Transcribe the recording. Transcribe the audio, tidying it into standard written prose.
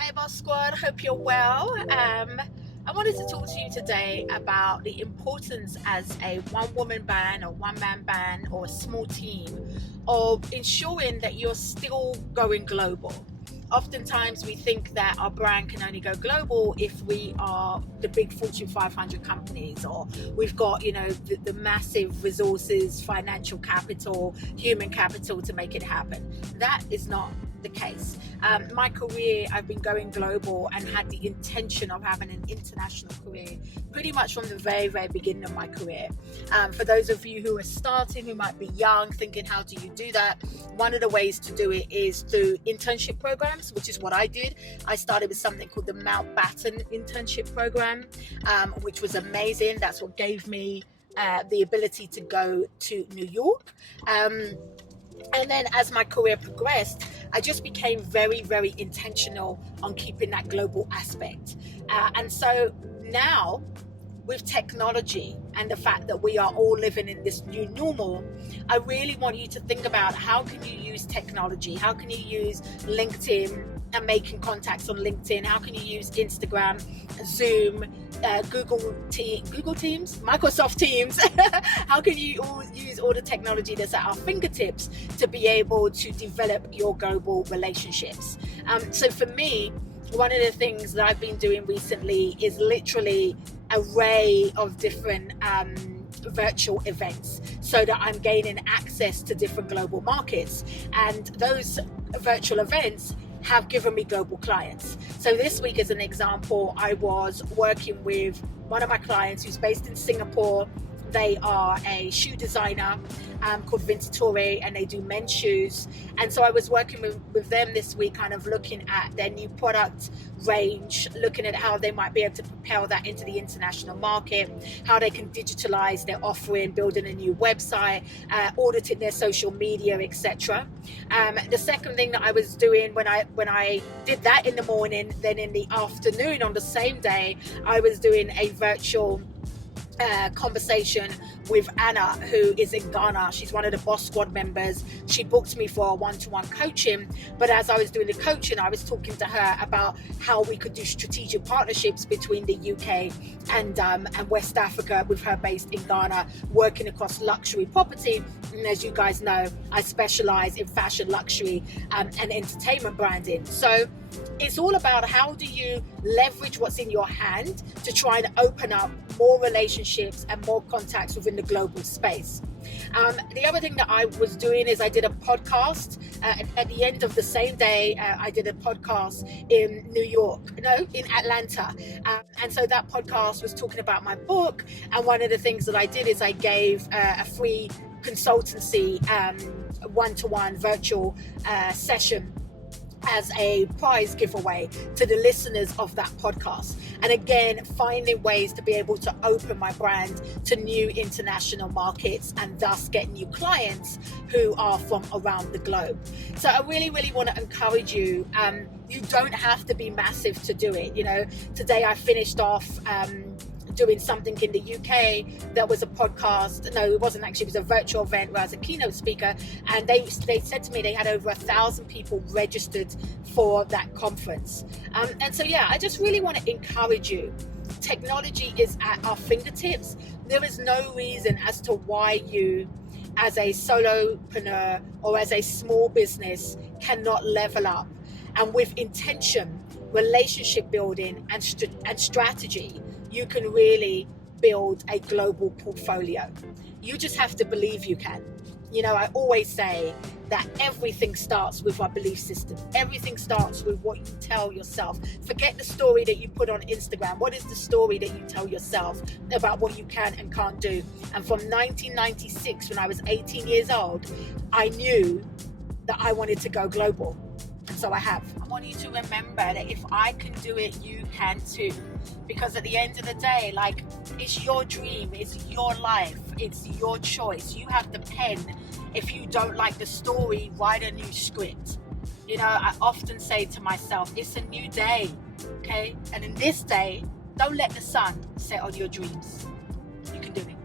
Hey Boss Squad, hope you're well. I wanted to talk to you today about the importance as a one-woman band or one-man band or a small team of ensuring that you're still going global. Oftentimes we think that our brand can only go global if we are the big Fortune 500 companies, or we've got, the massive resources, financial capital, human capital to make it happen. That is not the case. My career, I've been going global and had the intention of having an international career pretty much from the very, very beginning of my career. For those of you who are starting, who might be young, thinking, how do you do that? One of the ways to do it is through internship programs, which is what I did. I started with something called the Mountbatten internship program, which was amazing. That's what gave me the ability to go to New York. And then as my career progressed, I just became very, very intentional on keeping that global aspect. And so now, with technology and the fact that we are all living in this new normal, I really want you to think about how can you use technology? How can you use LinkedIn and making contacts on LinkedIn? How can you use Instagram, Zoom, Google Teams, Microsoft Teams? How can you use all the technology that's at our fingertips to be able to develop your global relationships? So for me, one of the things that I've been doing recently is literally an array of different virtual events so that I'm gaining access to different global markets. And those virtual events have given me global clients. So this week, as an example, I was working with one of my clients who's based in Singapore. They are a shoe designer called Vintatore, and they do men's shoes. And so I was working with them this week, kind of looking at their new product range, looking at how they might be able to propel that into the international market, how they can digitalize their offering, building a new website, auditing their social media, etc. The second thing that I was doing when I did that in the morning, then in the afternoon on the same day, I was doing a virtual conversation with Anna, who is in Ghana. She's one of the Boss Squad members. She booked me for a one-to-one coaching, but as I was doing the coaching, I was talking to her about how we could do strategic partnerships between the UK and West Africa, with her based in Ghana, working across luxury property. And as you guys know, I specialize in fashion, luxury, and entertainment branding. So it's all about how do you leverage what's in your hand to try and open up more relationships and more contacts within the global space. The other thing that I was doing is I did a podcast at the end of the same day. I did a podcast in Atlanta. And so that podcast was talking about my book. And one of the things that I did is I gave a free consultancy one-to-one virtual session as a prize giveaway to the listeners of that podcast. And again, finding ways to be able to open my brand to new international markets and thus get new clients who are from around the globe. So I really, really want to encourage you. You don't have to be massive to do it. Today I finished off doing something in the UK that was a podcast. No, it wasn't actually. It was a virtual event where I was a keynote speaker, and they said to me they had over 1,000 people registered for that conference. And so I just really want to encourage you. Technology is at our fingertips. There is no reason as to why you, as a solopreneur or as a small business, cannot level up. And with intention, relationship building, and strategy, you can really build a global portfolio. You just have to believe you can. I always say that everything starts with our belief system. Everything starts with what you tell yourself. Forget the story that you put on Instagram. What is the story that you tell yourself about what you can and can't do? And from 1996, when I was 18 years old, I knew that I wanted to go global. So I have. I want you to remember that if I can do it, you can too. Because at the end of the day, it's your dream, it's your life, it's your choice. You have the pen. If you don't like the story, write a new script. I often say to myself, it's a new day, okay? And in this day, don't let the sun set on your dreams. You can do it.